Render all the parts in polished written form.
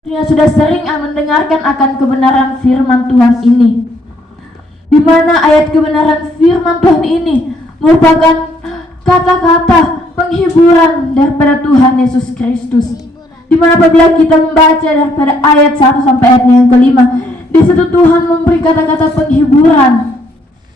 yang sudah sering mendengarkan akan kebenaran firman Tuhan ini, di mana ayat kebenaran firman Tuhan ini merupakan kata-kata penghiburan daripada Tuhan Yesus Kristus. Di mana apabila kita membaca daripada ayat 1 sampai ayat yang kelima, di situ Tuhan memberi kata-kata penghiburan,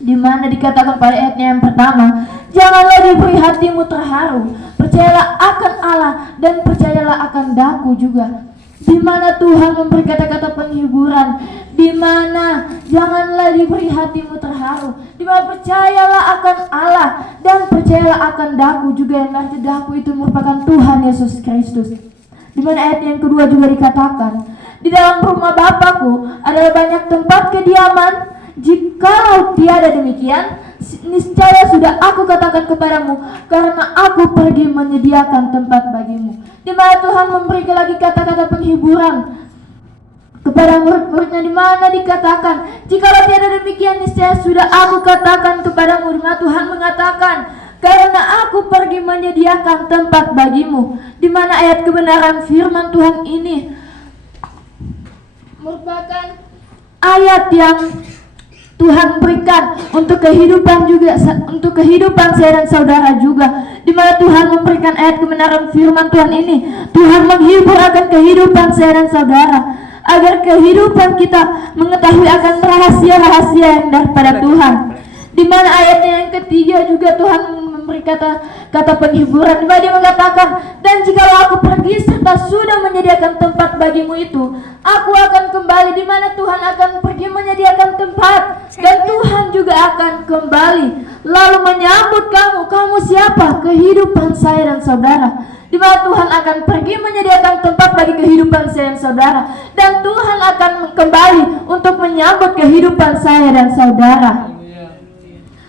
di mana dikatakan pada ayatnya yang pertama, janganlah diberi hatimu terharu, percayalah akan Allah dan percayalah akan daku juga. Di mana Tuhan memberi kata-kata penghiburan, di mana janganlah diberi hatimu terharu, di mana percayalah akan Allah dan percayalah akan daku juga, yang arti daku itu merupakan Tuhan Yesus Kristus. Di mana ayat yang kedua juga dikatakan, di dalam rumah Bapakku adalah banyak tempat kediaman, jikalau tiada demikian, niscaya sudah aku katakan kepadamu, karena aku pergi menyediakan tempat bagimu. Di mana Tuhan memberi lagi kata-kata penghiburan kepada murid-muridnya, di mana dikatakan, jikalau tiada demikian, niscaya sudah aku katakan kepadamu. Di mana Tuhan mengatakan, karena aku pergi menyediakan tempat bagimu. Di mana ayat kebenaran firman Tuhan ini merupakan ayat yang Tuhan berikan untuk kehidupan juga, untuk kehidupan saya dan saudara juga. Di mana Tuhan memberikan ayat kebenaran firman Tuhan ini, Tuhan menghibur akan kehidupan saya dan saudara, agar kehidupan kita mengetahui akan rahasia-rahasia yang daripada Tuhan. Di mana ayatnya yang ketiga juga Tuhan memberi kata penghiburan, di mana Dia mengatakan, dan jikalau aku pergi serta sudah menyediakan tempat bagimu itu, aku akan kembali. Di mana Tuhan akan pergi menyediakan tempat, dan Tuhan juga akan kembali lalu menyambut kamu siapa? Kehidupan saya dan saudara. Di mana Tuhan akan pergi menyediakan tempat bagi kehidupan saya dan saudara, dan Tuhan akan kembali untuk menyambut kehidupan saya dan saudara.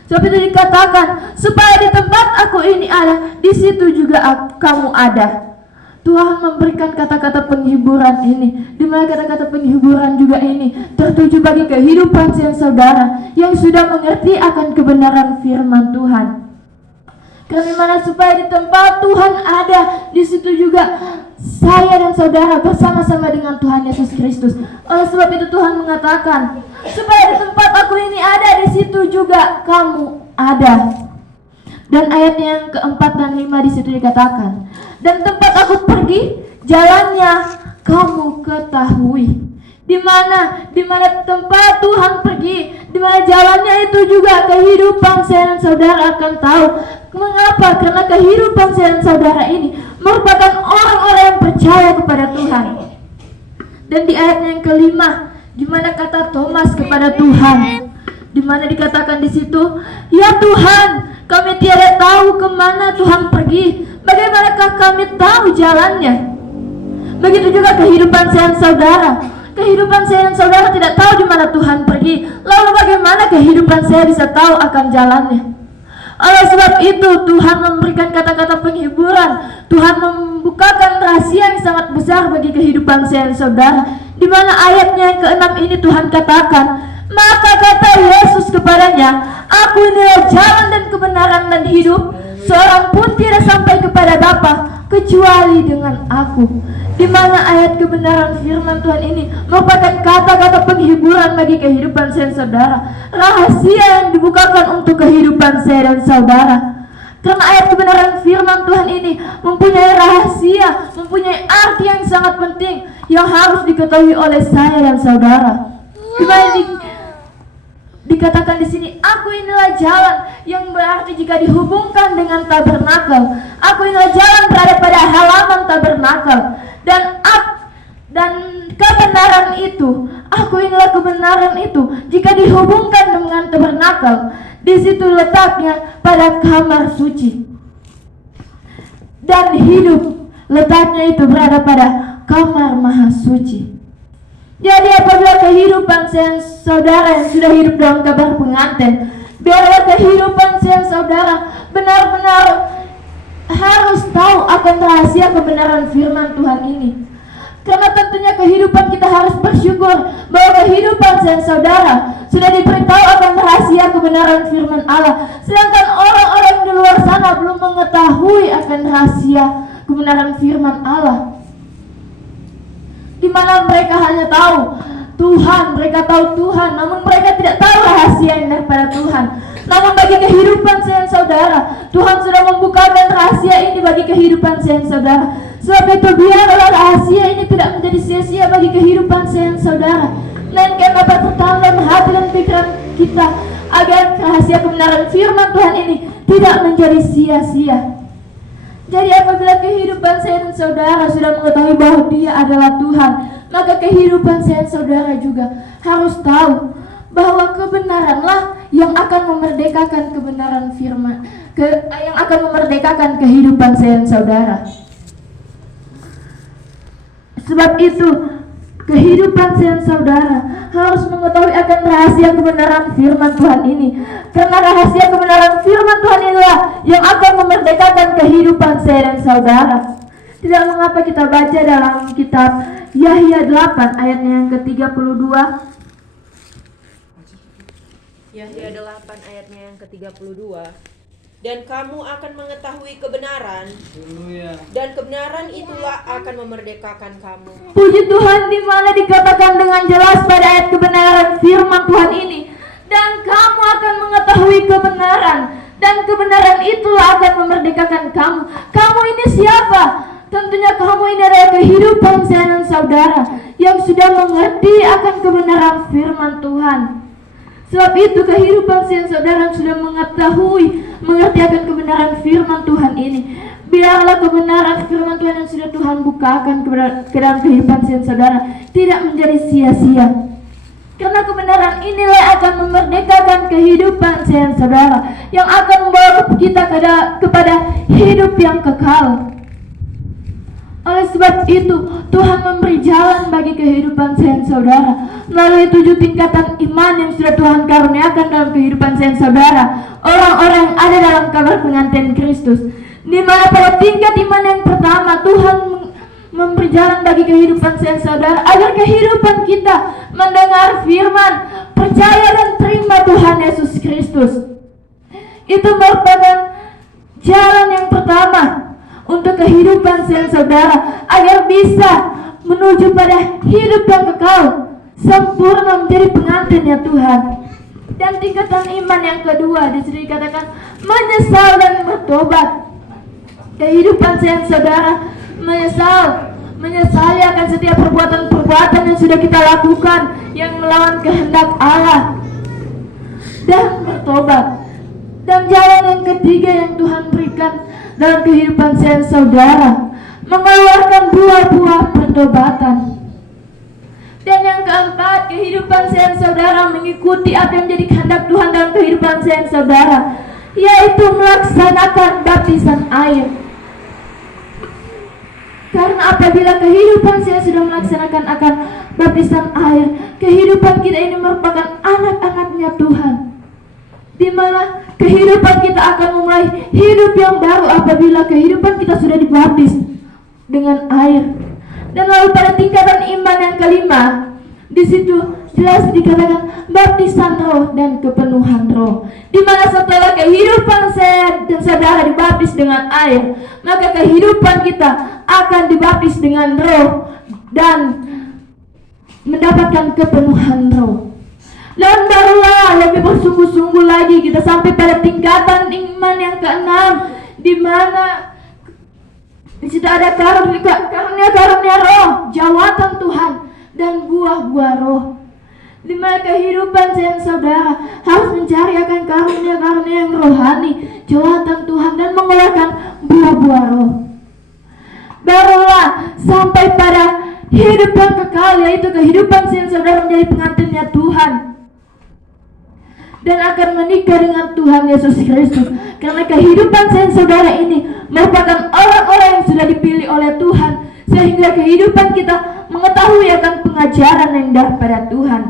Sebab itu dikatakan, supaya di tempat aku ini ada, di situ juga kamu ada. Tuhan memberikan kata-kata penghiburan ini, di mana kata-kata penghiburan juga ini tertuju bagi kehidupan saya saudara yang sudah mengerti akan kebenaran firman Tuhan. Karena mana supaya di tempat Tuhan ada, di situ juga saya dan saudara bersama-sama dengan Tuhan Yesus Kristus. Oleh sebab itu Tuhan mengatakan, supaya di tempat aku ini ada, di situ juga kamu ada. Dan ayat yang keempat dan 5 di situ dikatakan, dan tempat aku pergi, jalannya kamu ketahui. Di mana tempat Tuhan pergi, di mana jalannya itu juga kehidupan saya dan saudara akan tahu. Mengapa? Karena kehidupan saya dan saudara ini merupakan orang-orang yang percaya kepada Tuhan. Dan di ayat yang kelima, di mana kata Thomas kepada Tuhan, di mana dikatakan di situ, ya Tuhan, kami tiada tahu kemana Tuhan pergi. Bagaimanakah kami tahu jalannya? Begitu juga kehidupan saya dan saudara. Kehidupan saya dan saudara tidak tahu di mana Tuhan pergi. Lalu bagaimana kehidupan saya bisa tahu akan jalannya? Oleh sebab itu Tuhan memberikan kata-kata penghiburan. Tuhan membukakan rahasia yang sangat besar bagi kehidupan saya dan saudara. Di mana ayatnya yang ke-6 ini Tuhan katakan, maka kata Yesus kepadanya, aku inilah jalan dan kebenaran dan hidup. Seorang pun tidak sampai kepada Bapa kecuali dengan aku. Di mana ayat kebenaran firman Tuhan ini merupakan kata-kata penghiburan bagi kehidupan saya dan saudara, rahasia yang dibukakan untuk kehidupan saya dan saudara. Karena ayat kebenaran firman Tuhan ini mempunyai rahasia, mempunyai arti yang sangat penting yang harus diketahui oleh saya dan saudara. Di mana dikatakan di sini, aku inilah jalan, yang berarti jika dihubungkan dengan tabernakel, aku inilah jalan berada pada halaman tabernakel, dan kebenaran itu, aku inilah kebenaran itu, jika dihubungkan dengan tabernakel, di situ letaknya pada kamar suci, dan hidup letaknya itu berada pada kamar maha suci. Jadi apabila kehidupan saya saudara yang sudah hidup dalam kabar pengantin, biarlah kehidupan saya saudara benar-benar harus tahu akan rahasia kebenaran firman Tuhan ini. Karena tentunya kehidupan kita harus bersyukur bahwa kehidupan saya saudara sudah diberitahu akan rahasia kebenaran firman Allah. Sedangkan orang-orang di luar sana belum mengetahui akan rahasia kebenaran firman Allah. di mana mereka hanya tahu Tuhan, mereka tahu Tuhan, namun mereka tidak tahu rahasia yang daripada Tuhan. Namun bagi kehidupan saya saudara, Tuhan sudah membukakan rahasia ini bagi kehidupan saya saudara. Sebab itu biarlah rahasia ini tidak menjadi sia-sia bagi kehidupan saya saudara, melainkan dapat bertahan dalam hati dan pikiran kita, agar rahasia kebenaran firman Tuhan ini tidak menjadi sia-sia. Jadi apabila kehidupan saya dan saudara sudah mengetahui bahwa Dia adalah Tuhan, maka kehidupan saya dan saudara juga harus tahu bahwa kebenaranlah yang akan memerdekakan kebenaran firman, yang akan memerdekakan kehidupan saya dan saudara. Sebab itu kehidupan saya dan saudara harus mengetahui akan rahasia kebenaran firman Tuhan ini, karena rahasia kebenaran firman Tuhan inilah yang akan memerdekakan kehidupan saya dan saudara. Tidak mengapa kita baca dalam kitab Yahya 8 ayatnya yang ke-32. Yahya 8 ayatnya yang ke-32. Dan kamu akan mengetahui kebenaran, dan kebenaran itulah akan memerdekakan kamu. Puji Tuhan, di mana dikatakan dengan jelas pada ayat kebenaran firman Tuhan ini, dan kamu akan mengetahui kebenaran, dan kebenaran itulah akan memerdekakan kamu. Kamu ini siapa? Tentunya kamu ini adalah kehidupan saya dan saudara yang sudah mengerti akan kebenaran firman Tuhan. Sebab itu kehidupan saya dan saudara sudah mengetahui, mengerti akan kebenaran firman Tuhan ini. Biarlah kebenaran firman Tuhan yang sudah Tuhan bukakan ke dalam kehidupan saya dan saudara tidak menjadi sia-sia. Karena kebenaran inilah yang akan memerdekakan kehidupan saya dan saudara, yang akan membawa kita kepada hidup yang kekal. Oleh sebab itu, Tuhan memberi jalan bagi kehidupan saya dan saudara melalui 7 tingkatan iman yang sudah Tuhan karuniakan dalam kehidupan saya dan saudara, orang-orang yang ada dalam kabar pengantin Kristus. Di mana pada tingkat iman yang pertama, Tuhan memberi jalan bagi kehidupan saya dan saudara agar kehidupan kita mendengar firman, percaya dan terima Tuhan Yesus Kristus. Itu merupakan jalan yang pertama untuk kehidupan saya dan saudara agar bisa menuju pada hidup yang kekal, sempurna menjadi pengantinnya Tuhan. Dan tingkatan iman yang kedua di sini dikatakan menyesal dan bertobat. Kehidupan saya dan saudara menyesali akan setiap perbuatan-perbuatan yang sudah kita lakukan yang melawan kehendak Allah, dan bertobat. Dan jalan yang ketiga yang Tuhan berikan dalam kehidupan saya dan saudara, mengeluarkan buah-buah pertobatan. Dan yang keempat, kehidupan saya dan saudara mengikuti apa yang menjadi kehendak Tuhan dalam kehidupan saya dan saudara, yaitu melaksanakan baptisan air. Karena apabila kehidupan saya sudah melaksanakan akan baptisan air, kehidupan kita ini merupakan anak-anaknya Tuhan, di mana kehidupan kita akan memulai hidup yang baru apabila kehidupan kita sudah dibaptis dengan air. Dan lalu pada tingkatan iman yang kelima, di situ jelas dikatakan baptisan roh dan kepenuhan roh, di mana setelah kehidupan saya dan saudara dibaptis dengan air, maka kehidupan kita akan dibaptis dengan roh dan mendapatkan kepenuhan roh. Dan barulah lebih bersungguh-sungguh lagi kita sampai pada tingkatan iman yang keenam, di mana di situ ada karunia roh, jawatan Tuhan, dan buah-buah roh. Di mana kehidupan saya dan saudara harus mencari akan karunia-karunia yang rohani, jawatan Tuhan, dan mengeluarkan buah-buah roh. Barulah sampai pada hidup yang kekal, yaitu kehidupan saya dan saudara menjadi pengantinnya Tuhan dan akan menikah dengan Tuhan Yesus Kristus. Karena kehidupan saya dan saudara ini merupakan orang-orang yang sudah dipilih oleh Tuhan, sehingga kehidupan kita mengetahui akan pengajaran yang daripada Tuhan.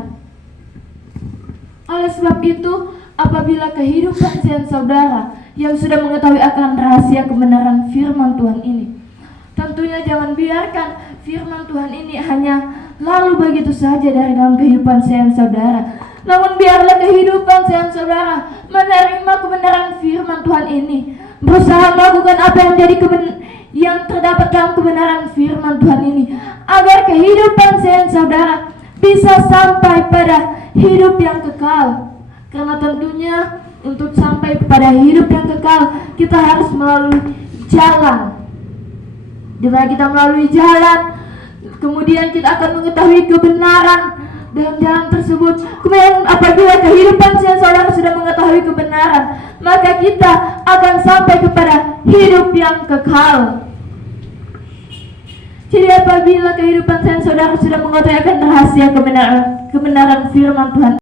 Oleh sebab itu, apabila kehidupan saya dan saudara yang sudah mengetahui akan rahasia kebenaran firman Tuhan ini, tentunya jangan biarkan firman Tuhan ini hanya lalu begitu saja dari dalam kehidupan saya dan saudara. Namun biarlah kehidupan saya dan saudara menerima kebenaran firman Tuhan ini, berusaha melakukan apa yang yang terdapat dalam kebenaran firman Tuhan ini, agar kehidupan saya dan saudara bisa sampai pada hidup yang kekal. Karena tentunya untuk sampai pada hidup yang kekal, kita harus melalui jalan. Di mana kita melalui jalan, kemudian kita akan mengetahui kebenaran dalam jalan tersebut. Kemudian apabila kehidupan saya saudara sudah mengetahui kebenaran, maka kita akan sampai kepada hidup yang kekal. Jadi apabila kehidupan saya saudara sudah mengetahui akan rahasia kebenaran firman Tuhan